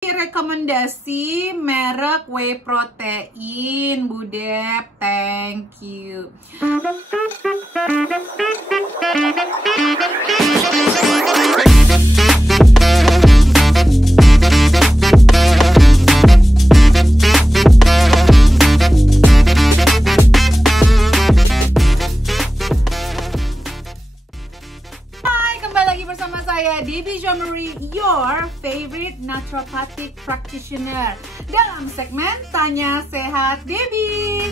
Rekomendasi merek whey protein, Bu Dep, thank you. Bersama saya Debbie Jean-Marie, your favorite naturopathic practitioner, dalam segmen Tanya Sehat Debbie.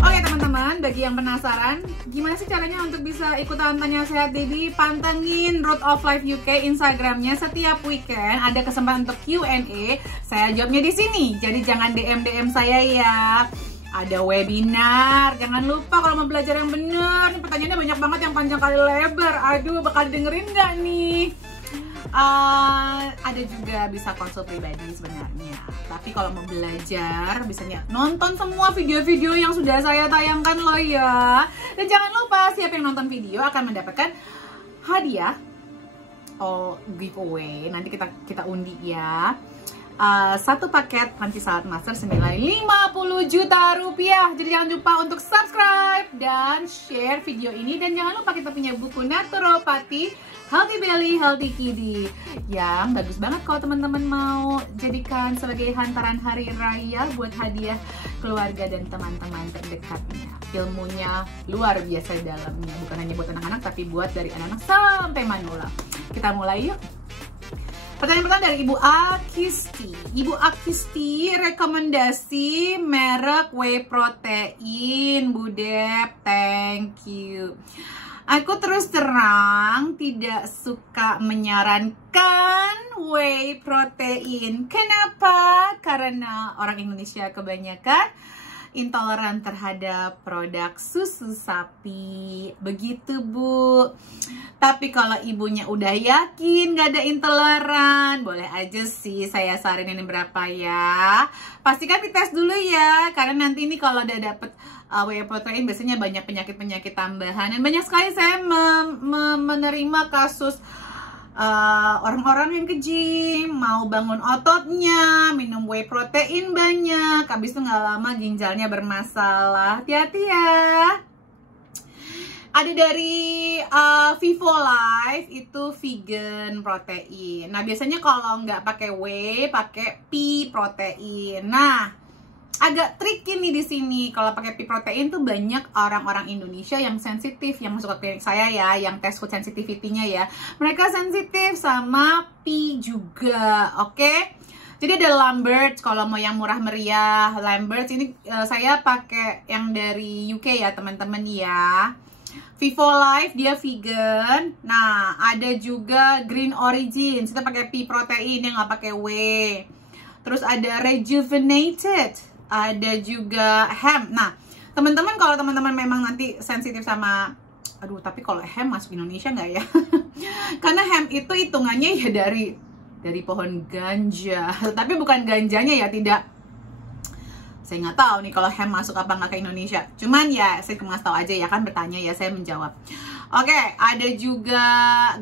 Oke teman-teman, bagi yang penasaran gimana sih caranya untuk bisa ikutan Tanya Sehat Debbie, pantengin Root of Life UK Instagramnya. Setiap weekend ada kesempatan untuk Q&A, saya jawabnya di sini, jadi jangan DM saya ya. Ada webinar, jangan lupa kalau mau belajar yang bener. Nih pertanyaannya banyak banget yang panjang kali lebar. Aduh, bakal dengerin nggak nih? Ada juga bisa konsul pribadi sebenarnya. Tapi kalau mau belajar, bisanya nonton semua video-video yang sudah saya tayangkan loh ya. Dan jangan lupa, siapa yang nonton video akan mendapatkan hadiah giveaway. Nanti kita undi ya. Satu paket Crunchy Salad Master senilai 50 juta rupiah. Jadi jangan lupa untuk subscribe dan share video ini. Dan jangan lupa kita punya buku Naturopathy Healthy Belly, Healthy Kiddy, yang bagus banget kalau teman-teman mau jadikan sebagai hantaran hari raya buat hadiah keluarga dan teman-teman terdekatnya. Ilmunya luar biasa dalamnya, bukan hanya buat anak-anak tapi buat dari anak-anak sampai manula. Kita mulai yuk. Pertanyaan pertama dari Ibu Akisti. Ibu Akisti, rekomendasi merek whey protein, Bu Dep, thank you. Aku terus terang tidak suka menyarankan whey protein. Kenapa? Karena orang Indonesia kebanyakan intoleran terhadap produk susu sapi. Begitu, Bu. Tapi kalau ibunya udah yakin gak ada intoleran, boleh aja sih saya saranin berapa ya. Pastikan dites dulu ya, karena nanti ini kalau udah dapet whey protein biasanya banyak penyakit-penyakit tambahan. Dan banyak sekali saya menerima kasus orang-orang yang ke gym, mau bangun ototnya, minum whey protein banyak, habis itu nggak lama ginjalnya bermasalah. Hati-hati ya. Ada dari Vivo Life, itu vegan protein. Nah biasanya kalau nggak pakai whey, pakai pea protein. Nah agak tricky nih di sini. Kalau pakai pea protein tuh banyak orang-orang Indonesia yang sensitif, yang masuk ke klinik saya ya, yang tes food sensitivity-nya ya. Mereka sensitif sama pea juga, oke? Jadi ada Lamberts, kalau mau yang murah meriah, Lamberts ini saya pakai yang dari UK ya teman-teman ya. Vivo Life dia vegan. Nah ada juga Green Origin, kita pakai pea protein yang nggak pakai whey. Terus ada Rejuvenated, ada juga hemp. Nah, teman-teman kalau teman-teman memang nanti sensitif sama, aduh tapi kalau hemp masuk Indonesia nggak ya? Karena hemp itu hitungannya ya dari pohon ganja, tapi bukan ganjanya ya, tidak. Saya nggak tahu nih kalau hemp masuk apa nggak ke Indonesia. Cuman ya saya ngasih tahu aja ya, kan bertanya ya, saya menjawab. Oke, ada juga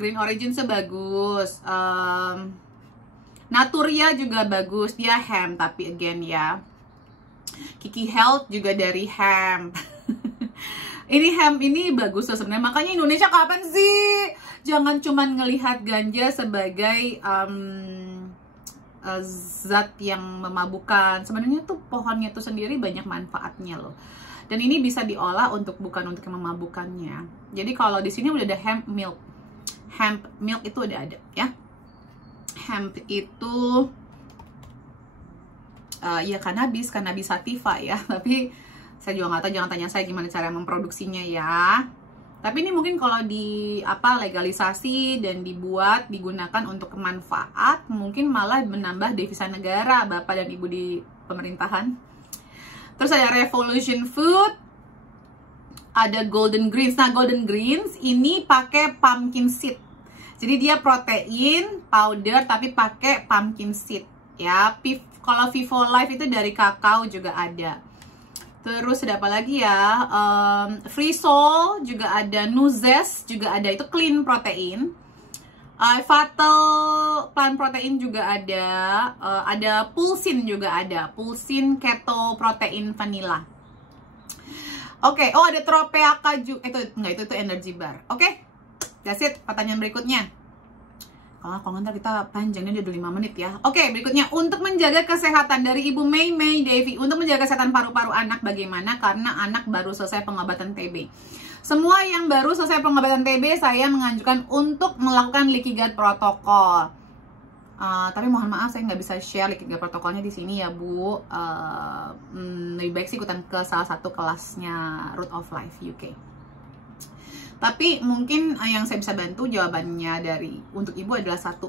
Green Origin sebagus. Naturia juga bagus, dia hemp tapi again ya. Kiki Health juga dari hemp. Ini hemp ini bagus loh sebenarnya. Makanya Indonesia kapan sih? Jangan cuman ngelihat ganja sebagai zat yang memabukkan. Sebenarnya tuh pohonnya tuh sendiri banyak manfaatnya loh. Dan ini bisa diolah bukan untuk yang memabukkannya. Jadi kalau di sini udah ada hemp milk. Hemp milk itu udah ada ya. Hemp itu ya cannabis sativa ya. Tapi saya juga nggak tahu, jangan tanya saya gimana cara memproduksinya ya. Tapi ini mungkin kalau legalisasi dan digunakan untuk kemanfaat, mungkin malah menambah devisa negara, Bapak dan Ibu di pemerintahan. Terus ada Revolution Food, ada Golden Greens. Nah, Golden Greens ini pakai pumpkin seed. Jadi dia protein powder tapi pakai pumpkin seed ya. Kalau Vivo Life itu dari kakao juga ada. Terus ada apa lagi ya? Free Soul juga ada, Nuzes juga ada, itu clean protein. Vital plant protein juga ada Pulsin juga ada, Pulsin keto protein vanilla. Oke, oh ada Tropeaka juga, itu energy bar. Oke, that's it. Pertanyaan berikutnya. Kalau komentar kita panjangnya udah 5 menit ya. Oke, berikutnya, untuk menjaga kesehatan dari Ibu Mei Devi. Untuk menjaga kesehatan paru-paru anak bagaimana? Karena anak baru selesai pengobatan TB. Semua yang baru selesai pengobatan TB, saya menganjurkan untuk melakukan leaky gut protokol. Tapi mohon maaf, saya nggak bisa share leaky gut protokolnya di sini ya, Bu. Lebih baik sih ikutan ke salah satu kelasnya Root of Life UK. Tapi mungkin yang saya bisa bantu jawabannya untuk ibu adalah satu,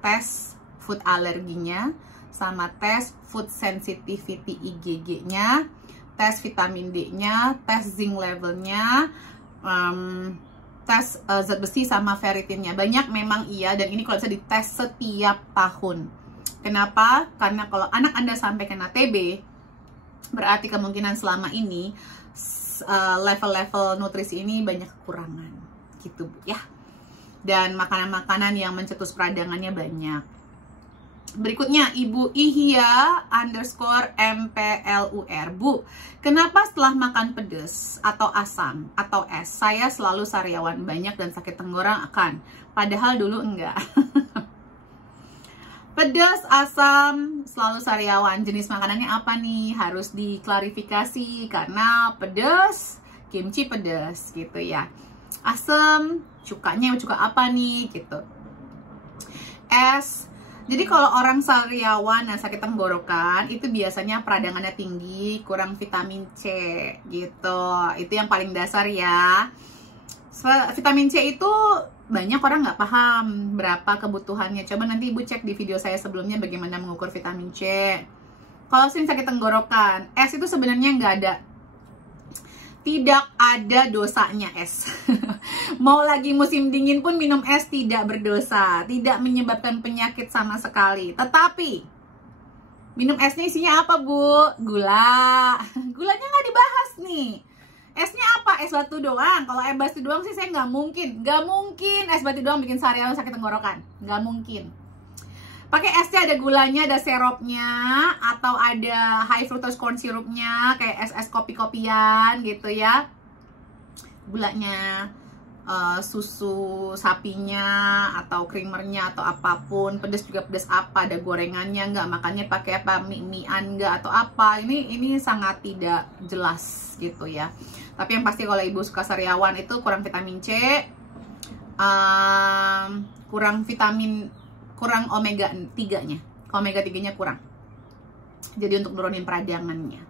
tes food alerginya, sama tes food sensitivity IgG-nya, tes vitamin D-nya, tes zinc levelnya, tes zat besi sama ferritinnya. Banyak memang iya, dan ini kalau bisa dites setiap tahun. Kenapa? Karena kalau anak Anda sampai kena TB, berarti kemungkinan selama ini level-level nutrisi ini banyak kekurangan gitu, Bu, ya. Dan makanan-makanan yang mencetus peradangannya banyak. Berikutnya, Ibu Ihya _MPLUR. Bu, kenapa setelah makan pedas atau asam atau es, saya selalu sariawan banyak dan sakit tenggorokan, padahal dulu enggak? Pedas, asam, selalu sariawan. Jenis makanannya apa nih? Harus diklarifikasi, karena pedas, kimchi pedas gitu ya. Asam, cukanya cuka apa nih gitu. Es. Jadi kalau orang sariawan dan sakit tenggorokan, itu biasanya peradangannya tinggi, kurang vitamin C gitu. Itu yang paling dasar ya. Vitamin C itu banyak orang nggak paham berapa kebutuhannya. Coba nanti ibu cek di video saya sebelumnya bagaimana mengukur vitamin C. Kalau sering sakit tenggorokan, es itu sebenarnya tidak ada dosanya es. Mau lagi musim dingin pun minum es tidak berdosa, tidak menyebabkan penyakit sama sekali. Tetapi minum esnya isinya apa, Bu? Gula. Gulanya nggak dibahas nih. Esnya apa? Es batu doang. Kalau es batu doang sih saya nggak mungkin es batu doang bikin sariawan sakit tenggorokan. Nggak mungkin. Pakai esnya ada gulanya, ada sirupnya, atau ada high fructose corn sirupnya, kayak es kopi-kopian gitu ya. Gulanya, susu sapinya, atau creamernya, atau apapun. Pedas juga pedas apa? Ada gorengannya nggak? Makannya pakai apa? Mie-mian nggak? Atau apa? Ini sangat tidak jelas gitu ya. Tapi yang pasti kalau ibu suka sariawan itu kurang vitamin C, kurang omega 3-nya. Omega 3-nya kurang. Jadi untuk nurunin peradangannya.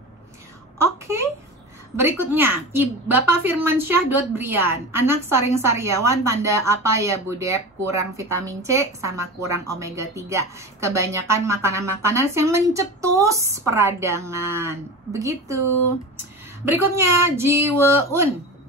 Oke. Berikutnya, Bapak Firmansyah Brian. Anak sering sariawan, tanda apa ya, Bu Dep? Kurang vitamin C sama kurang omega 3. Kebanyakan makanan-makanan yang mencetus peradangan. Begitu. Berikutnya, Jiweun.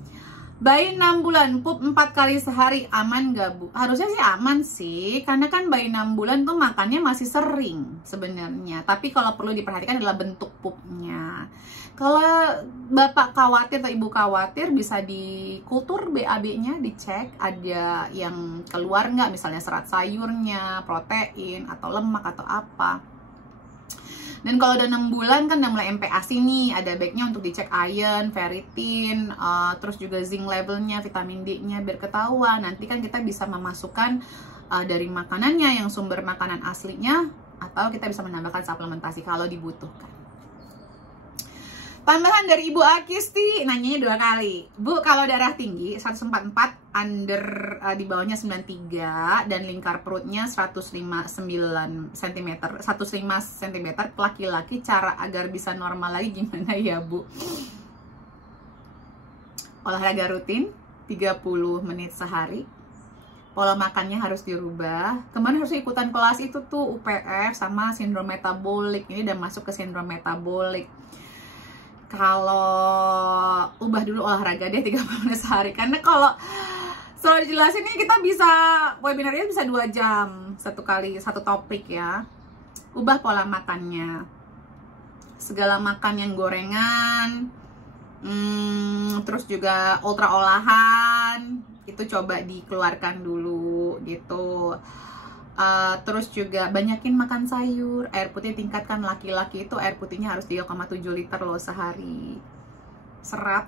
Bayi 6 bulan, pup 4 kali sehari, aman gak, Bu? Harusnya sih aman sih, karena kan bayi 6 bulan tuh makannya masih sering sebenarnya. Tapi kalau perlu diperhatikan adalah bentuk pupnya. Kalau Bapak khawatir atau Ibu khawatir, bisa dikultur BAB-nya, dicek ada yang keluar nggak, misalnya serat sayurnya, protein, atau lemak, atau apa. Dan kalau udah 6 bulan kan udah mulai MPASI nih, ada baiknya untuk dicek iron, ferritin, terus juga zinc levelnya, vitamin D-nya biar ketahuan. Nanti kan kita bisa memasukkan dari makanannya yang sumber makanan aslinya, atau kita bisa menambahkan suplementasi kalau dibutuhkan. Tambahan dari Ibu Akisti, nanyanya 2 kali. Bu, kalau darah tinggi 144, under di bawahnya 93, dan lingkar perutnya 105 cm, laki-laki, cara agar bisa normal lagi gimana ya, Bu? Olahraga rutin 30 menit sehari. Pola makannya harus dirubah. Kemarin harus ikutan kelas itu tuh UPR sama sindrom metabolik. Ini udah masuk ke sindrom metabolik. Kalau ubah dulu olahraga deh 30 menit sehari. Karena kalau selalu dijelasin ini kita bisa, webinarnya bisa 2 jam satu kali, satu topik ya. Ubah pola makannya. segala makan yang gorengan, terus juga ultra olahan itu coba dikeluarkan dulu gitu. Terus juga banyakin makan sayur, air putih tingkatkan. Laki-laki itu air putihnya harus 3,7 liter loh sehari. Serat.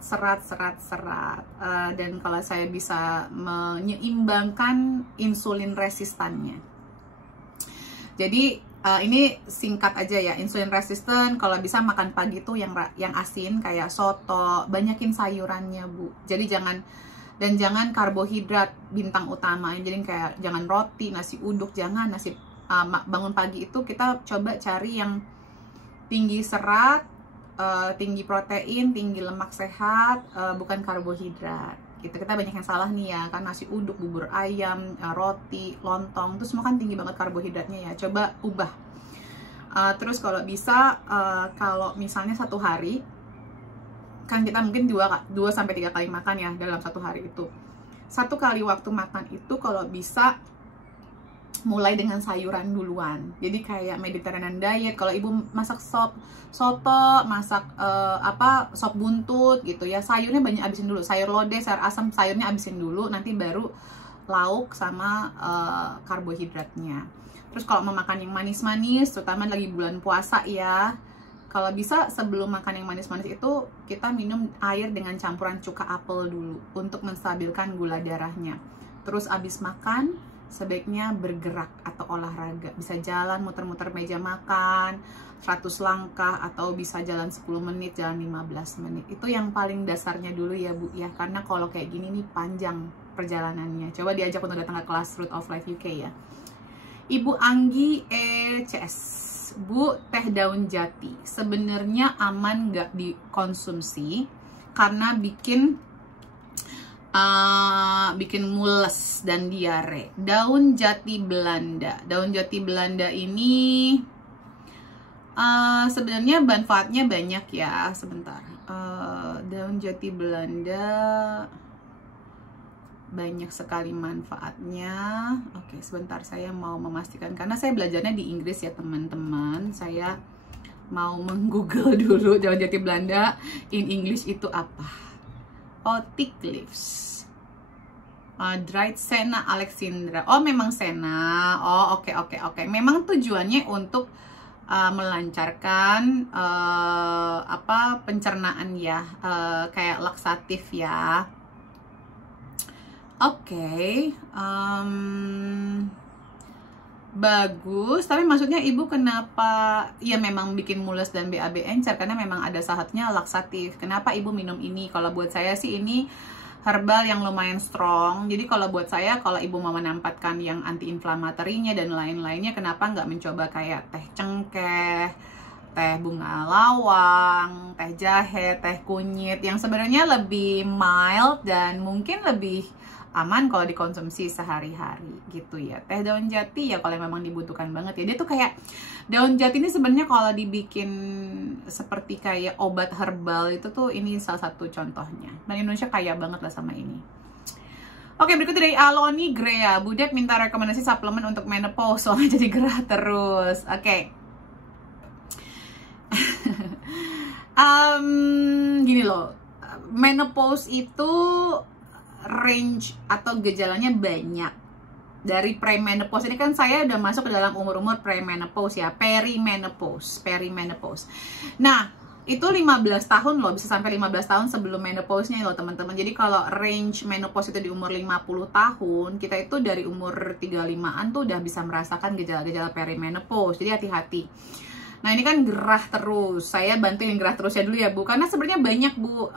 Dan kalau saya bisa menyeimbangkan insulin resistannya. Jadi ini singkat aja ya, insulin resistant kalau bisa makan pagi tuh yang asin kayak soto, banyakin sayurannya Bu. Jadi jangan karbohidrat bintang utama. Jadi kayak jangan roti, nasi uduk, jangan nasi. Bangun pagi itu kita coba cari yang tinggi serat, tinggi protein, tinggi lemak sehat, bukan karbohidrat. Gitu. Kita banyak yang salah nih ya, kan nasi uduk, bubur ayam, roti, lontong, itu semua kan tinggi banget karbohidratnya ya. Coba ubah. Terus kalau bisa, kalau misalnya satu hari, kan kita mungkin 2-3 kali makan ya dalam satu hari itu. Satu kali waktu makan itu kalau bisa mulai dengan sayuran duluan. Jadi kayak Mediterranean diet. Kalau ibu masak soto, masak sop buntut gitu ya, sayurnya banyak abisin dulu. Sayur lodeh, sayur asam, sayurnya abisin dulu, nanti baru lauk sama karbohidratnya. Terus kalau mau makan yang manis-manis, terutama lagi bulan puasa ya, kalau bisa sebelum makan yang manis-manis itu kita minum air dengan campuran cuka apel dulu untuk menstabilkan gula darahnya. Terus abis makan sebaiknya bergerak atau olahraga, bisa jalan muter-muter meja makan 100 langkah, atau bisa jalan 10 menit, jalan 15 menit. Itu yang paling dasarnya dulu ya Bu ya, karena kalau kayak gini nih panjang perjalanannya. Coba diajak untuk datang ke kelas Root of Life UK ya. Ibu Anggi CS, Bu, teh daun jati sebenarnya aman nggak dikonsumsi karena bikin mules dan diare. Daun jati Belanda ini sebenarnya manfaatnya banyak ya. Sebentar, daun jati Belanda banyak sekali manfaatnya. Oke, sebentar, saya mau memastikan karena saya belajarnya di Inggris ya teman-teman. Saya mau menggoogle dulu daun jati Belanda in English itu apa. Thick leaves, dried Senna alexandra. Oh, memang Senna. Oh, oke. Memang tujuannya untuk melancarkan pencernaan ya, kayak laksatif ya. Oke. Bagus, tapi maksudnya ibu kenapa ya memang bikin mules dan BAB encer karena memang ada saatnya laksatif. Kenapa ibu minum ini? Kalau buat saya sih ini herbal yang lumayan strong. Jadi kalau buat saya, kalau ibu mau menempatkan yang anti-inflamatorinya dan lain-lainnya, kenapa nggak mencoba kayak teh cengkeh, teh bunga lawang, teh jahe, teh kunyit yang sebenarnya lebih mild dan mungkin lebih aman kalau dikonsumsi sehari-hari gitu ya. Teh daun jati ya kalau memang dibutuhkan banget ya. Dia tuh kayak daun jati ini sebenarnya kalau dibikin seperti kayak obat herbal itu tuh ini salah satu contohnya. Dan Indonesia kaya banget lah sama ini. Oke, berikut dari Aloni Grea. Budet minta rekomendasi suplemen untuk menopause soalnya jadi gerah terus. Oke. Gini loh. Menopause itu range atau gejalanya banyak. Dari premenopause ini kan saya udah masuk ke dalam umur-umur premenopause ya, perimenopause. Nah, itu 15 tahun loh, bisa sampai 15 tahun sebelum menopause-nya loh teman-teman. Jadi kalau range menopause itu di umur 50 tahun, kita itu dari umur 35-an tuh udah bisa merasakan gejala-gejala perimenopause. Jadi hati-hati. Nah, ini kan gerah terus. Saya bantuin gerah terusnya dulu ya Bu, karena sebenarnya banyak Bu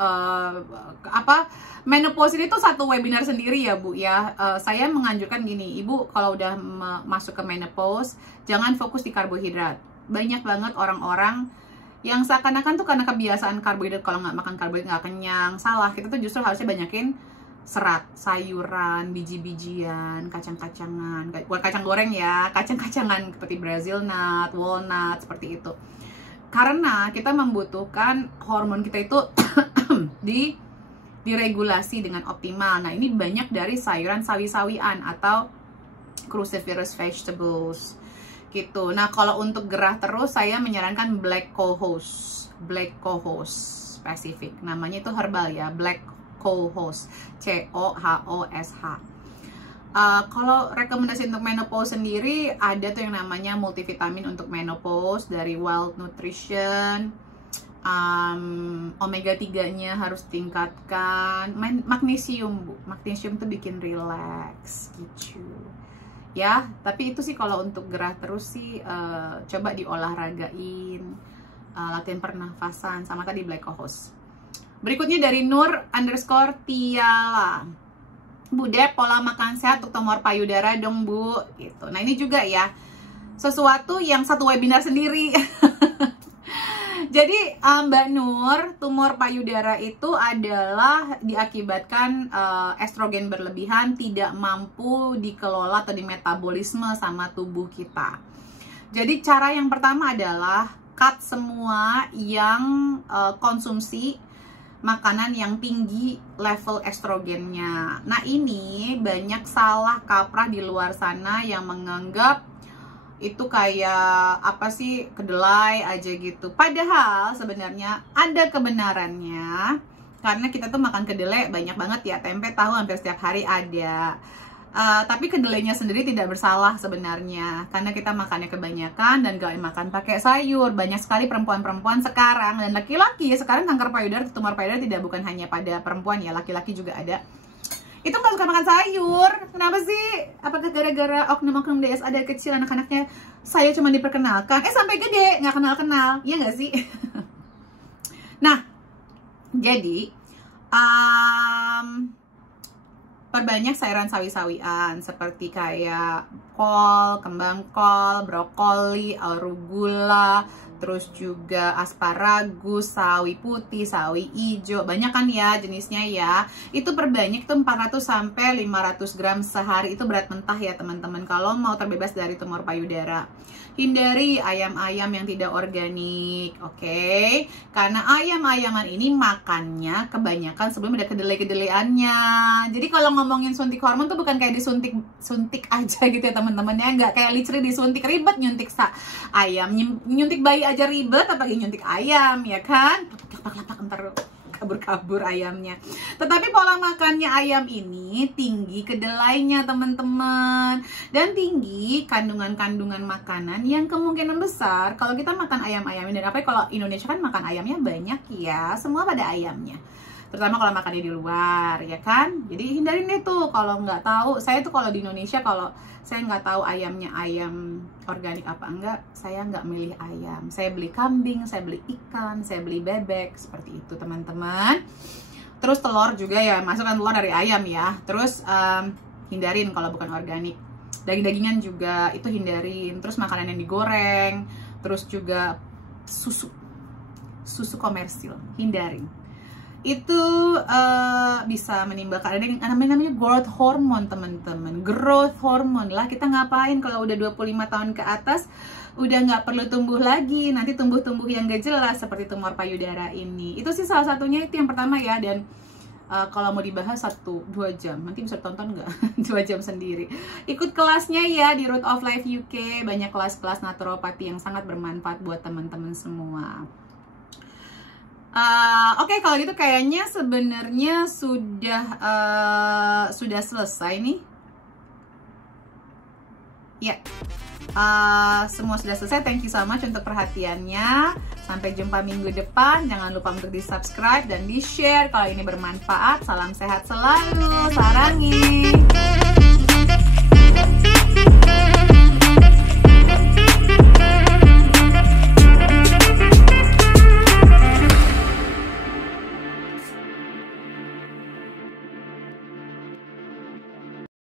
menopause ini tuh satu webinar sendiri ya Bu ya. Saya menganjurkan gini, Ibu kalau udah masuk ke menopause jangan fokus di karbohidrat. Banyak banget orang-orang yang seakan-akan tuh karena kebiasaan karbohidrat, kalau nggak makan karbohidrat nggak kenyang. Salah, kita tuh justru harusnya banyakin serat, sayuran, biji-bijian, kacang-kacangan, bukan kacang goreng ya, kacang-kacangan seperti Brazil nut, walnut, seperti itu. Karena kita membutuhkan hormon kita itu diregulasi dengan optimal. Nah, ini banyak dari sayuran sawi-sawian atau cruciferous vegetables gitu. Nah, kalau untuk gerah terus saya menyarankan Black Cohosh spesifik. Namanya itu herbal ya, Black Cohosh, COHOSH. Kalau rekomendasi untuk menopause sendiri ada tuh yang namanya multivitamin untuk menopause dari Wild Nutrition. Omega 3-nya harus tingkatkan. Magnesium, Bu. Magnesium tuh bikin relax gitu. Ya, tapi itu sih kalau untuk gerah terus sih coba diolahragain, latihan pernafasan sama tadi Black Cohosh. Berikutnya dari Nur_Tiala. Bu Dep, pola makan sehat untuk tumor payudara dong Bu, gitu. Nah ini juga ya sesuatu yang satu webinar sendiri. Jadi Mbak Nur, tumor payudara itu adalah diakibatkan estrogen berlebihan tidak mampu dikelola atau dimetabolisme sama tubuh kita. Jadi cara yang pertama adalah cut semua yang konsumsi makanan yang tinggi level estrogennya. Nah ini banyak salah kaprah di luar sana yang menganggap itu kayak apa sih, kedelai aja gitu. Padahal sebenarnya ada kebenarannya, karena kita tuh makan kedelai banyak banget ya, tempe, tahu hampir setiap hari ada. Tapi kedelainya sendiri tidak bersalah sebenarnya, karena kita makannya kebanyakan dan gak makan pakai sayur. Banyak sekali perempuan-perempuan sekarang dan laki-laki sekarang kanker payudara, tumor payudara tidak bukan hanya pada perempuan ya, laki-laki juga ada. Itu nggak suka makan sayur. Kenapa sih? Apakah gara-gara oknum-oknum DSA dari kecil anak-anaknya saya cuma diperkenalkan, sampai gede nggak kenal-kenal? Iya nggak sih? Nah, jadi perbanyak sayuran sawi-sawian seperti kayak kol, kembang kol, brokoli, arugula, terus juga asparagus, sawi putih, sawi hijau, banyak kan ya jenisnya ya. Itu perbanyak tuh 400 sampai 500 gram sehari. Itu berat mentah ya teman-teman kalau mau terbebas dari tumor payudara. Hindari ayam-ayam yang tidak organik, oke? Karena ayam-ayaman ini makannya kebanyakan sebelum ada kedelai-kedelaiannya. Jadi kalau ngomongin suntik hormon tuh bukan kayak disuntik aja gitu ya teman-teman ya, nggak kayak literally disuntik, ribet nyuntik ayam, nyuntik bayi aja ribet, apalagi nyuntik ayam ya kan? Lapak-lapak ntar kabur-kabur ayamnya. Tetapi pola makannya ayam ini tinggi kedelainya teman-teman, dan tinggi kandungan-kandungan makanan yang kemungkinan besar kalau kita makan ayam-ayam. Dan apa kalau Indonesia kan makan ayamnya banyak ya, semua pada ayamnya, terutama kalau makannya di luar ya kan. Jadi hindarin deh tuh kalau nggak tahu. Saya tuh kalau di Indonesia kalau saya nggak tahu ayamnya ayam organik apa enggak, saya nggak milih ayam. Saya beli kambing, saya beli ikan, saya beli bebek, seperti itu teman-teman. Terus telur juga ya, masukkan telur dari ayam ya. Terus hindarin kalau bukan organik. Daging-dagingan juga itu hindarin. Terus makanan yang digoreng, terus juga susu komersil, hindarin. Itu bisa menimbulkan ada yang namanya growth hormone teman-teman. Growth hormone lah, kita ngapain kalau udah 25 tahun ke atas udah nggak perlu tumbuh lagi, nanti tumbuh-tumbuh yang gak jelas seperti tumor payudara ini. Itu sih salah satunya, itu yang pertama ya. Dan kalau mau dibahas 1-2 jam, nanti bisa tonton nggak? 2 jam sendiri. Ikut kelasnya ya di Root of Life UK, banyak kelas-kelas naturopati yang sangat bermanfaat buat teman-teman semua. Oke, kalau gitu kayaknya sebenarnya sudah selesai nih. Ya, semua sudah selesai. Thank you so much untuk perhatiannya. Sampai jumpa minggu depan. Jangan lupa untuk di-subscribe dan di-share kalau ini bermanfaat. Salam sehat selalu. Sarangi.